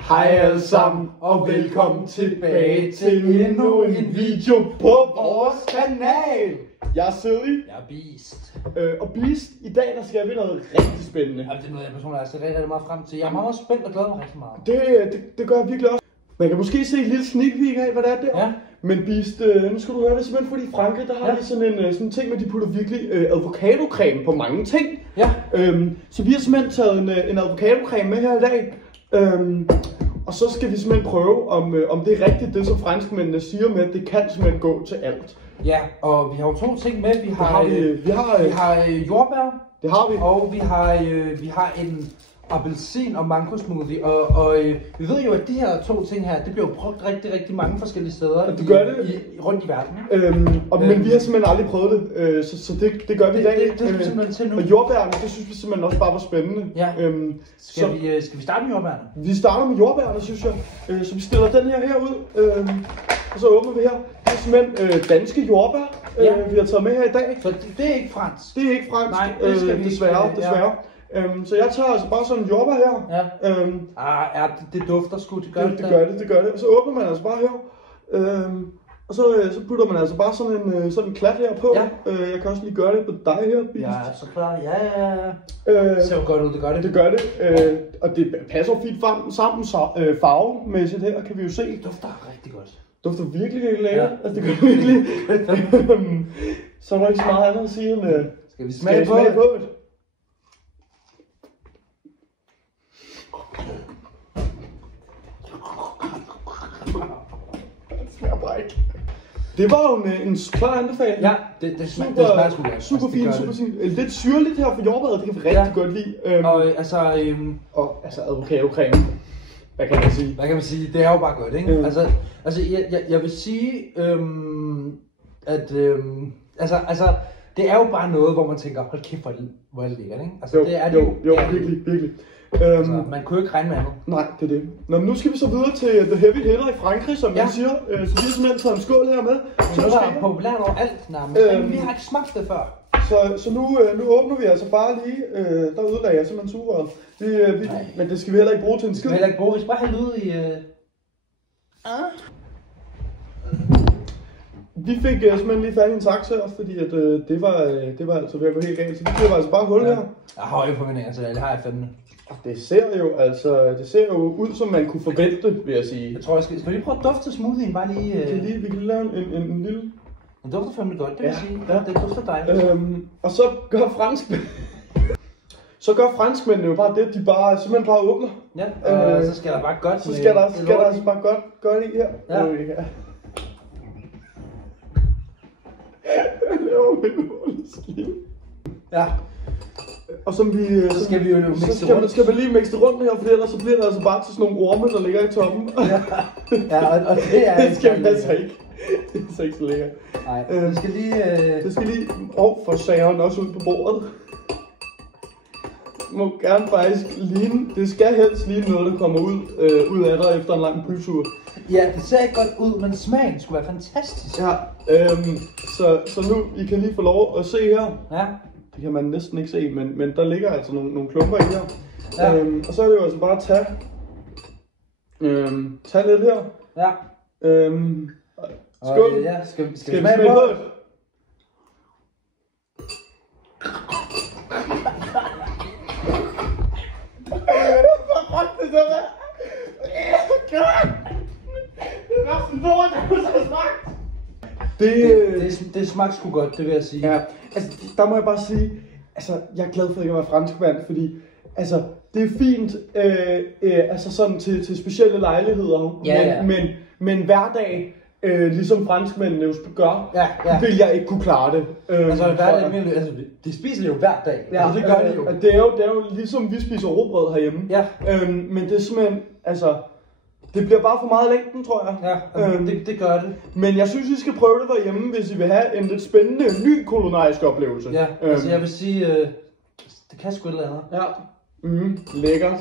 Hej alle sammen, og velkommen tilbage til endnu en video på vores kanal. Jeg er Silly. Jeg er Beast. Og Beast, i dag der skal vi noget rigtig spændende. Jamen, det er noget, jeg personligt har set rigtig meget frem til. Jeg er meget spændt og glæder mig rigtig meget. Det gør jeg virkelig også. Man kan måske se et lille sneak peek af, hvad det er der. Ja. Men Beast, nu skal du høre det simpelthen, fordi i Frankrig, der har de sådan en ting med, de putter virkelig avocadocreme på mange ting. Ja. Så vi har simpelthen taget en avocadocreme med her i dag. Og så skal vi simpelthen prøve, om det er rigtigt, det som franskmændene siger med, at det kan simpelthen gå til alt. Ja, og vi har jo to ting med. Vi har jordbær. Det har vi. Og vi har en appelsin og mango smoothie. Og vi ved jo, at de her to ting her, det bliver jo brugt rigtig mange forskellige steder rundt i verden. Men vi har simpelthen aldrig prøvet det, så det gør vi i dag. Det skal vi simpelthen til nu. Og jordbærne, det synes vi simpelthen også bare var spændende. Ja. Skal vi starte med jordbærne? Vi starter med jordbærne, synes jeg. Så vi stiller den her herud, og så åbner vi her. Det er simpelthen danske jordbær, vi har taget med her i dag. Så det er ikke fransk? Det er ikke fransk. Nej, det skal vi desværre. Så jeg tager altså bare sådan en jordbær her. Ja. Det dufter sgu, det gør det gør det. Og så åbner man altså bare her. Og så putter man altså bare sådan en klat her på. Ja. Jeg kan også lige gøre det på dig her, Beast. Ja, så klar. Ja. Det ser jo godt ud, det gør det. Det gør det. Og det passer fint sammen farvemæssigt her, kan vi jo se. Det dufter rigtig godt. Dufter virkelig lækkert. Ja. Altså det gør virkelig. Så er der ikke så meget andet at sige end... Skal vi smage på det? Det var jo en klar anbefaling. Ja, det smager sgu godt. Super fint, super fint. Lidt syrligt her for jordbæret, det kan vi rigtig godt lide. Og avocadocreme. Hvad kan man sige? Det er jo bare godt, ikke? Jeg vil sige, det er jo bare noget, hvor man tænker, hold kæft, hvor er det lækkert, ikke? Altså, jo, det er det jo. Virkelig. Man kunne ikke regne med andet. Nej, det er det. Nå, nu skal vi så videre til The Heavy Hitter i Frankrig, som jeg siger. Så vi har simpelthen taget en skål her med. Det er populært over alt nærmest. Vi har ikke smagt det før. Så nu åbner vi altså bare lige. Der udlagde jeg simpelthen sugerøret. Men det skal vi heller ikke bruge til en skid. Vi skal bare hælde ud i... Vi fik simpelthen lige fat i en saks her, fordi at, det var altså ved at gå helt galt. Så vi giver altså bare hul her. Jeg har høje forventninger til det har jeg fandme. Det ser jo ud, som man kunne forvente, vil jeg sige. Jeg tror, skal vi lige prøve at dufte smoothien, bare lige... Vi kan lige lave en lille... Den dufter fandme godt, det vil jeg sige. Ja. Det dufter dejligt. Og så gør franskmændene jo bare det, de simpelthen bare åbner. Ja, så skal der bare godt... Så skal der altså bare godt i her. Ja. Ja. Og som vi... Så skal vi jo mixe rundt. Skal vi lige mixe rundt her, for ellers så bliver det altså bare til sådan nogle orme, der ligger i toppen. Og det er... det skal vi altså ikke. Det er så ikke så lækkert. Nej, det skal lige... Det skal lige... for sageren også ud på bordet. Det må gerne faktisk ligne... Det skal helst ligne noget, der kommer ud af dig efter en lang bytur. Ja, det ser ikke godt ud, men smagen skulle være fantastisk. Ja, så nu, I kan lige få lov at se her. Ja. Det kan man næsten ikke se, men der ligger altså nogle klumper i her. Ja. Og så er det jo altså bare at tage lidt her. Ja. Skål. Ja, skal vi smage på det? Det smagte sgu godt, det vil jeg sige. Ja, altså der må jeg bare sige, altså jeg er glad for ikke at være franskmand, fordi altså det er fint, altså sådan til specielle lejligheder, men hverdag, ligesom franskmændene jo gør, vil jeg ikke kunne klare det. De spiser jo hver dag, ja, det gør de jo. Det er jo ligesom vi spiser rugbrød herhjemme, men det er simpelthen, altså... Det bliver bare for meget længden, tror jeg. Ja, det gør det. Men jeg synes, I skal prøve det derhjemme, hvis I vil have en lidt spændende, ny kulinarisk oplevelse. Ja, jeg vil sige, det kan sgu et eller andet. Ja. Lækkert.